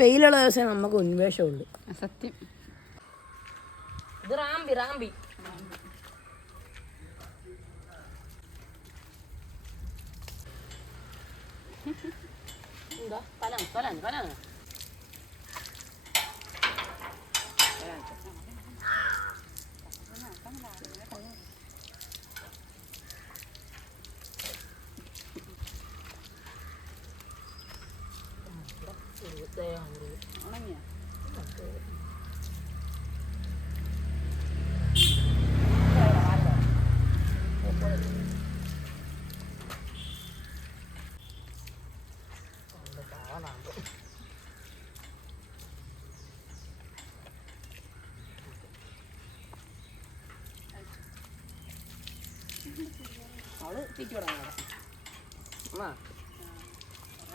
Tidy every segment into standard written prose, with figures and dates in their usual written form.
വെയിലുള്ള ദിവസം നമുക്ക് ഉന്മേഷമുള്ളൂ. സത്യം. ഇത് റാമ്പി റാമ്പി കലാണ് കലാണ് കലാണ് ഉണങ്ങിയ അവള് തീറ്റി തുടങ്ങി.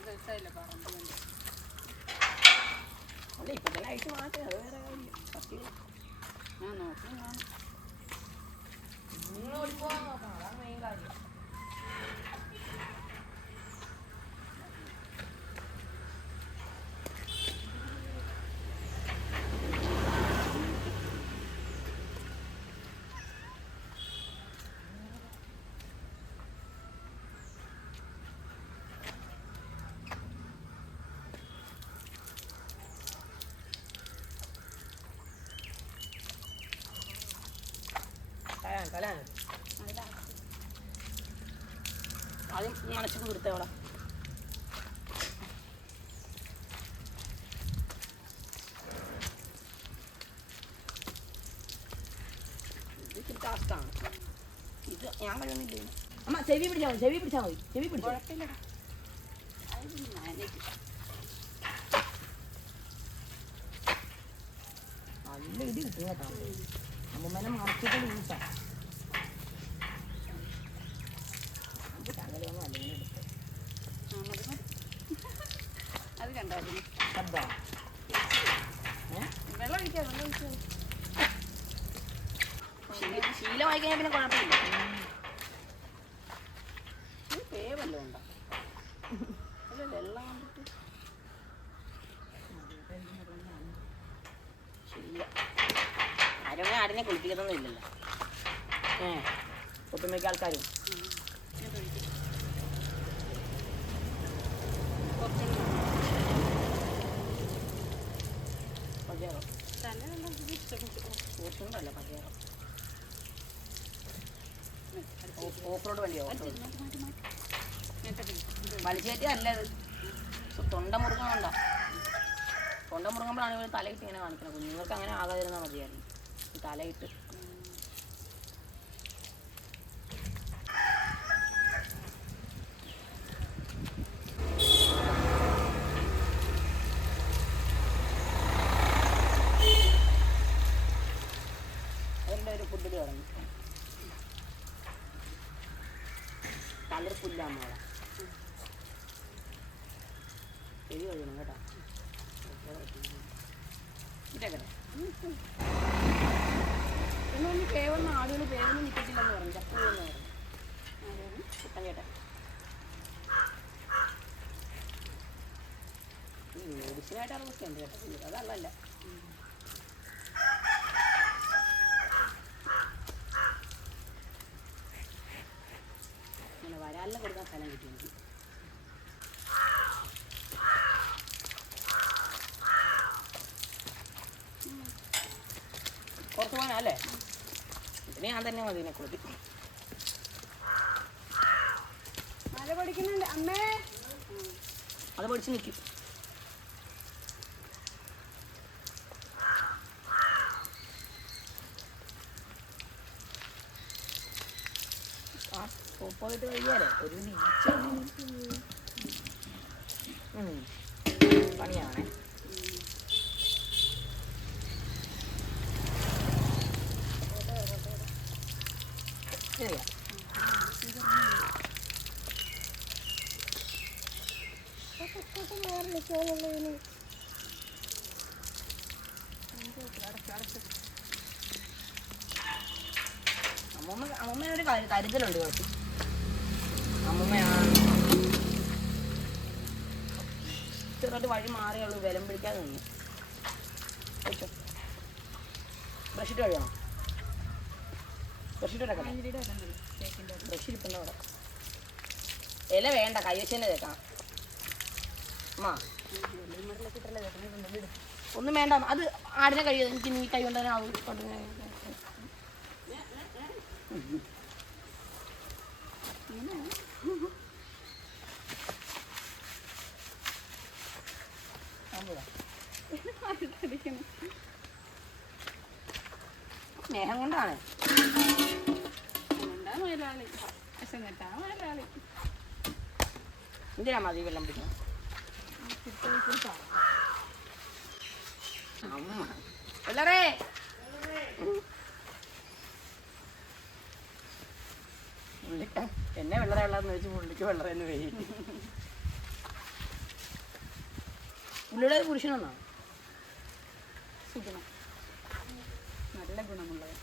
ദിവസമായില്ല പറമ്പ് അല്ല ഇപ്പൊ തന്നെ അയച്ചു മാറ്റേ. അത് വേറെ കാര്യം. ആ നോക്കണം ഞാൻ. നിങ്ങൾ ഓടിപ്പോവാൻ നോക്കണം. അതാണ് മെയിൻ കാര്യം. ആദ്യം നനച്ചിട്ട് കൊടുത്തേവളെ. ഇത് ഇച്ചിരി ടാസ്ക്കാണ്. ഇത് ഞാൻ കഴിയുന്നില്ല. അമ്മ ചെവി പിടിച്ചാൽ മതി. ചെവി പിടിച്ചാൽ മതി. ചെവി പിടിച്ചാൽ കുഴപ്പമില്ല. നല്ല ഇടി കിട്ടും കേട്ടോ. അമ്മൂമ്മേനെ മറച്ചിട്ട് യൂസാണ്. അത് കണ്ടോ വെള്ളം ഒഴിക്കാം. വെള്ളം ഒഴിച്ചോ. ശീലമായി കഴിഞ്ഞാൽ പിന്നെ കുഴപ്പമില്ല. പേവല്ലോ ഉണ്ടോ അല്ല വെള്ളം കണ്ടിട്ട് ശരിയ. ആരും ആടിനെ കുളിപ്പിക്കുന്നൊന്നും ഇല്ലല്ലോ. ഒട്ടുമിക്ക ആൾക്കാരും പച്ചേറോ കൂട്ടുണ്ടല്ലോ. പച്ചേറോ ഓഫ് റോഡ് വണ്ടിയോ? വലിച്ചേറ്റി നല്ലത്. തൊണ്ട മുറുങ്ങുന്നുണ്ടോ? തൊണ്ട മുറുങ്ങുമ്പോഴാണ് ഇവർ തലയിട്ട് ഇങ്ങനെ കാണിക്കുന്നത്. കുഞ്ഞുങ്ങൾക്ക് അങ്ങനെ ആകാതിരുന്നാൽ മതിയായിരുന്നു. തലയിട്ട് അതെല്ലാം ഒരു ഫുഡിൽ തുടങ്ങി. കളർ പുല്ലാമ്മോളെ ശരി കഴിയണം കേട്ടോ. ഇട്ടേക്കട്ടെ. എന്നൊന്ന് പേവൊന്നും ആടുകൾ പേവൊന്നും നിൽക്കത്തില്ലെന്ന് പറഞ്ഞു. ചക്കുവെന്ന് പറഞ്ഞു. കിട്ടാൻ കേട്ടെ. മെഡിസിനായിട്ട് അറുപത്തിയുണ്ട് കേട്ടോ. അതല്ല അങ്ങനെ വരാലിനെ കൊടുക്കാൻ സ്ഥലം കിട്ടിയെങ്കിൽ പുറത്ത് പോകാനല്ലേ. ഇതിന് ഞാൻ തന്നെ മതി ഇതിനെ കൊടുത്തി. മഴ പഠിക്കുന്നുണ്ട് അമ്മേ. അത് പഠിച്ച് നിൽക്കും. പോയിട്ട് കഴിയാലേ ഒരു പണിയാണേ. ശരിയാ. അമ്മൂമ്മയൊരു കരുതലുണ്ട് കുറച്ച്. അമ്മൂമ്മയാണ് ചെറുതായിട്ട് വഴി മാറിയുള്ളൂ വിലം പിടിക്കാതെ നിന്ന് കഴിച്ചോ. ബ്രഷിട്ട് കഴിയണം. ബ്രഷിട്ട് ഇടക്കാം. ബ്രഷ് ഇരിപ്പുണ്ട് അവിടെ. ഇല വേണ്ട, കൈ വെച്ച് തന്നെ തേക്കാം. അമ്മ ഒന്നും വേണ്ട, അത് ആടിനെ കഴിയുക. എനിക്ക് നീ കൈ കൊണ്ട് തന്നെ ആവും. സ്നേഹം കൊണ്ടാണ്. എന്തിനാ മതി വെള്ളം പിടിക്കണം? വെള്ളറേ എന്നെ വെള്ളറ വെള്ളമെന്ന് വെച്ച് പുള്ളിക്ക് വെള്ളറേന്ന് പേര്. പുള്ളിയുടെ പുരുഷനെന്നാ സുഗുണം, നല്ല ഗുണമുള്ളത്.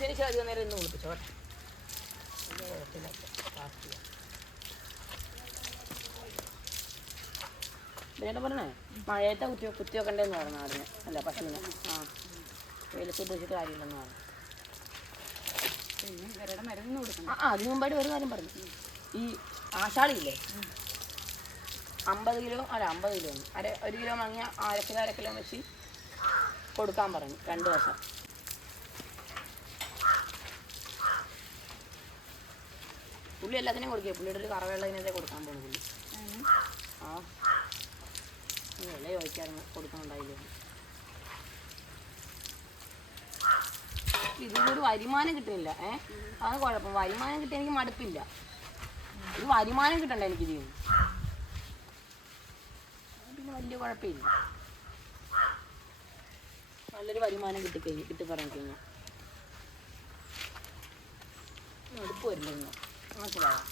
ശരി ശരി, അധികം നേരം ഇന്ന് വിളിപ്പിച്ചോട്ടെ. പിന്നീട് പറഞ്ഞേ മഴയത്തെ കുത്തി വെക്കണ്ടേന്ന് പറഞ്ഞു അതിന്. അല്ല പശുവിനെ. ആ വെയിലത്ത് വെച്ചിട്ട് കാര്യമില്ലെന്ന് പറഞ്ഞു. പിന്നെ ഇവരുടെ മരുന്ന് കൊടുക്കണം. അതിന് മുമ്പായിട്ട് ഒരു കാര്യം പറഞ്ഞു. ഈ ആശാളിയില്ലേ, 50 കിലോ അല്ല 50 കിലോ 1 കിലോ വാങ്ങിയ 1/2 കിലോ വെച്ച് കൊടുക്കാൻ പറഞ്ഞു 2 ദിവസം. പുള്ളി എല്ലാത്തിനും കൊടുക്കുക. പുള്ളിയുടെ ഒരു കറവെള്ളതിനകത്തെ കൊടുക്കാൻ പോകുന്നു പുള്ളി. ആ വില ചോദിക്കാറുണ്ട്, കൊടുക്കുന്നുണ്ടായില്ല. ഇതിനൊരു വരുമാനം കിട്ടുന്നില്ല. അതാണ് കുഴപ്പം. വരുമാനം കിട്ടിയ എനിക്ക് മടുപ്പില്ല. ഇത് വരുമാനം കിട്ടണ്ട എനിക്കിത്. പിന്നെ വലിയ കുഴപ്പമില്ല. നല്ലൊരു വരുമാനം കിട്ടി പറഞ്ഞു കഴിഞ്ഞാൽ മടുപ്പ് വരില്ല. മനസ്സിലാവാം.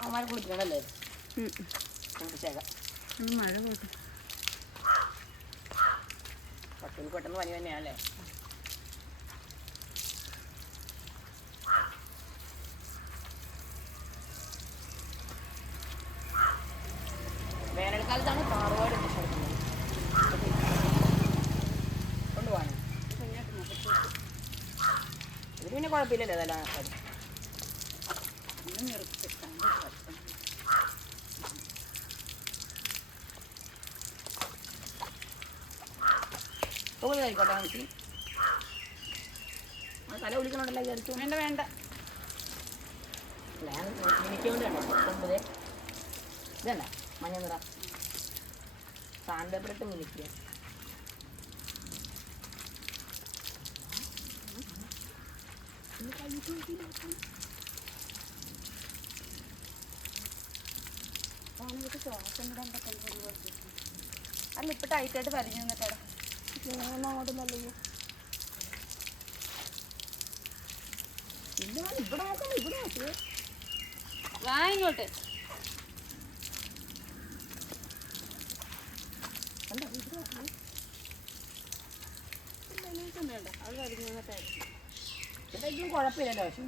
അവന്മാരെ കുളിപ്പിക്കണല്ലേ? കുളിപ്പിച്ചേക്കാം. മഴ പോട്ടെ. പട്ടിന് പെട്ടെന്ന് പനി തന്നെയാണല്ലേ? വേനൽക്കാലത്താണ് പാറുപാട് രക്ഷപ്പെടുന്നത്. കൊണ്ടുപോകാൻ ഇത് പിന്നെ കുഴപ്പമില്ലല്ലോ. അതെല്ലാം ആയിക്കോട്ടെ. എനിക്ക് തല വിളിക്കണുണ്ടല്ലോ വിചാരിച്ചു. വേണ്ട വേണ്ട, എനിക്ക് വേണ്ടിയാണോ കൊമ്പതേ? ഇതല്ല മഞ്ഞ നിറ സാൻഡ് പേപ്പർ ഇട്ട് മിനിക്കുക. ശ്വാസം വിടാൻ പറ്റുന്ന അല്ല ഇപ്പൊ ടൈറ്റായിട്ട് പരിഞ്ഞു നിന്നിട്ടാണ് അങ്ങോട്ട് നല്ലത്. ഇല്ല ഇവിടെ നോക്കാം, ഇവിടെ നോക്ക്. വാ ഇങ്ങോട്ട്. വേണ്ട, അത് പരിഞ്ഞു നിന്നിട്ടായിരിക്കും. ഇതൊന്നും കുഴപ്പമില്ലല്ലോ. പക്ഷെ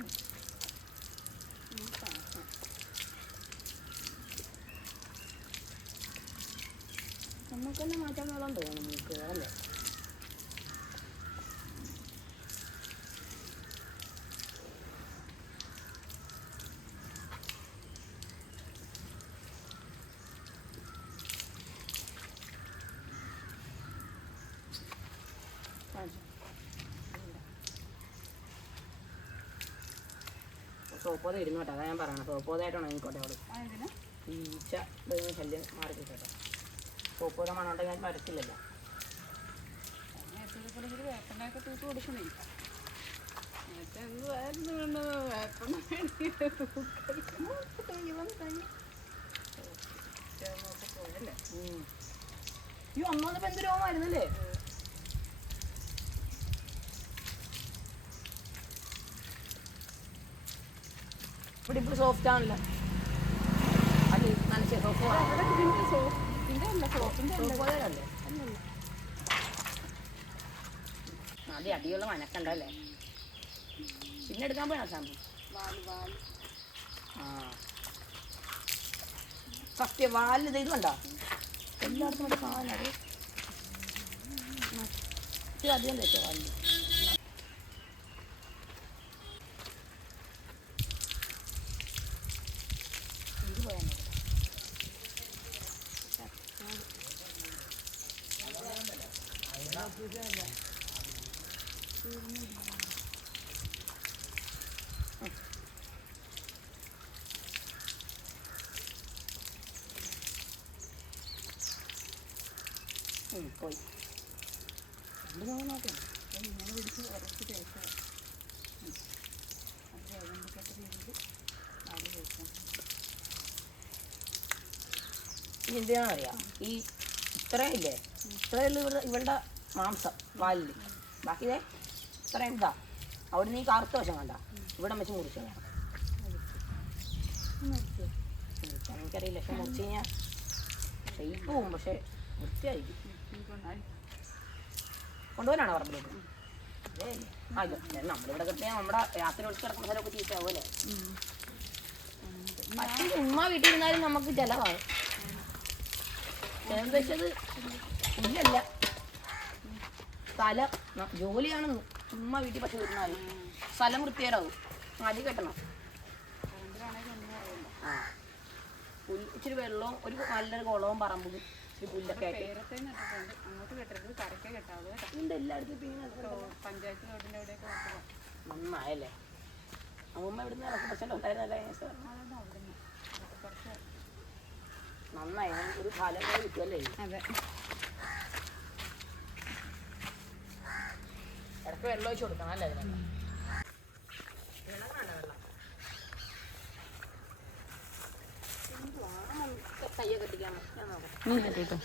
നമുക്ക് തന്നെ മാറ്റാൻ വേണം തോന്നുന്നു. നമുക്ക് അല്ലേ? സോപ്പോത ഇരുന്നു കേട്ടോ. അതാ ഞാൻ പറയണം. സോപ്പോതായിട്ടാണോ എനിക്കോട്ടെ അവിടെ ഈച്ച ശല്യം മാറി കിട്ടട്ടെ. സോപ്പോത മണോട്ടെ ഞാൻ വരത്തില്ലല്ലോ. വേപ്പനൊക്കെ തൂത്ത് കൊടുക്കണേ. ഈ ഒന്നൊന്നും എന്ത് രോഗമായിരുന്നല്ലേ? ഇവിടെ ഇപ്പോൾ സോഫ്റ്റ് ആണല്ലോ. അല്ല നനച്ച സോപ്പ് സോപ്പിന്റെ അല്ല, സോപ്പിന്റെ സോപ്പ് അല്ലേ? ആദ്യം അടിയുള്ള മനക്കണ്ടല്ലേ. പിന്നെ എടുക്കാൻ പോയാ സാമ്പു. ആ സത്യം വാലിൽ ഇത് കണ്ടോ എല്ലായിടത്തും കൂടെ കാണാനത് ഇത് അധികം തെറ്റോ വാലിൽ. ഇത് പോയാൽ പോയി നോക്കാം. ഇനി എന്തിനാണെന്നറിയാം, ഈ ഇത്രയും ഇല്ലേ, ഇത്രയും ഇവളുടെ മാംസം വാലിൽ, ബാക്കി ഇതേ ഇത്രയും ഇതാ. അവിടെ നിന്ന് ഈ കറുത്ത വശം കണ്ട ഇവിടെ വെച്ച് മുറിച്ചു വേണം. എനിക്കറിയില്ല, പക്ഷെ മുറിച്ച് കഴിഞ്ഞാൽ ഷെയ്പ്പ് പോവും, പക്ഷെ വൃത്തിയായിരിക്കും. കൊണ്ടുപോകാനാണോ പറമ്പിലേക്ക്? അതേ ആ ഇത് നമ്മളിവിടെ കിട്ടിയാൽ നമ്മുടെ രാത്രി ഒളിച്ച് കിടക്കുന്ന സ്ഥലമൊക്കെ ചീത്തയാവുമല്ലേ. പക്ഷേ ഉമ്മ വീട്ടിലിരുന്നാലും നമുക്ക് ചിലവാകും. ചിലവ് വെച്ചത് ഇല്ലല്ല, സ്ഥലം ജോലിയാണ്. ഉമ്മ വീട്ടിൽ പശു ഇരുന്നാലും സ്ഥലം വൃത്തികേടാവും. അടി കെട്ടണം. ആ ഇച്ചിരി വെള്ളവും ഒരു നല്ലൊരു കുളവും പറമ്പും ഇച്ചിരി പുല്ലൊക്കെ ആയിട്ട് നന്നായല്ലേ. അമ്മ ഇവിടുന്ന് ഇറക്കി പ്രശ്നം ഉണ്ടായിരുന്നല്ലേ. നന്നായി ഒരു ഫലം കൂടെ കിട്ടുമല്ലേ. ഇടയ്ക്ക് വെള്ളം ഒഴിച്ച് കൊടുക്കണം അല്ലേ അതിനൊക്കെ. കയ്യെ കെട്ടിക്കാൻ ഞാൻ നോക്കാം. കെട്ടിട്ടോ.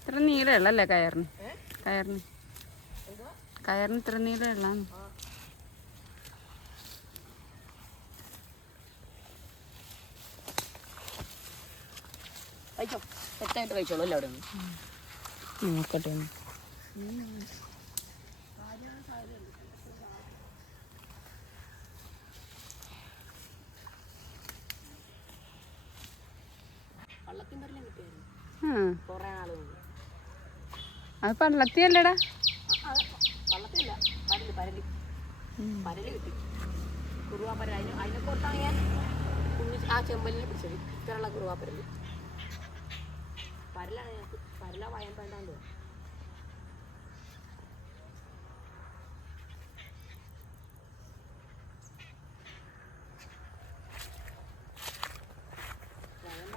ഇത്ര നീളമുള്ളല്ലേ കയറിന്? കയറിന് ഇത്ര നീളമുള്ളതാണ്. കഴിച്ചോ, സെറ്റായിട്ട് കഴിച്ചോളൂ അല്ലേ അവിടെ നിന്ന്. നോക്കട്ടെ. വള്ളത്തിൻ പരലും കിട്ടിയായിരുന്നു കുറേ നാൾ മുമ്പ്. അത് പള്ളത്തിയല്ലേടാ? വള്ളത്തില്ല, പരല് പരല് പരല് കിട്ടി. കുറുവാപ്പരൽ അതിനെ കൊടുത്താണ് ഞാൻ ആ ചെമ്പലിനെ പിടിച്ചത്. ഇത്രയുള്ള കുറുവാപ്പരല് പരലാണ്. ഞങ്ങൾക്ക് പരല വായാൻ വേണ്ടാണ്ട് വായാൻ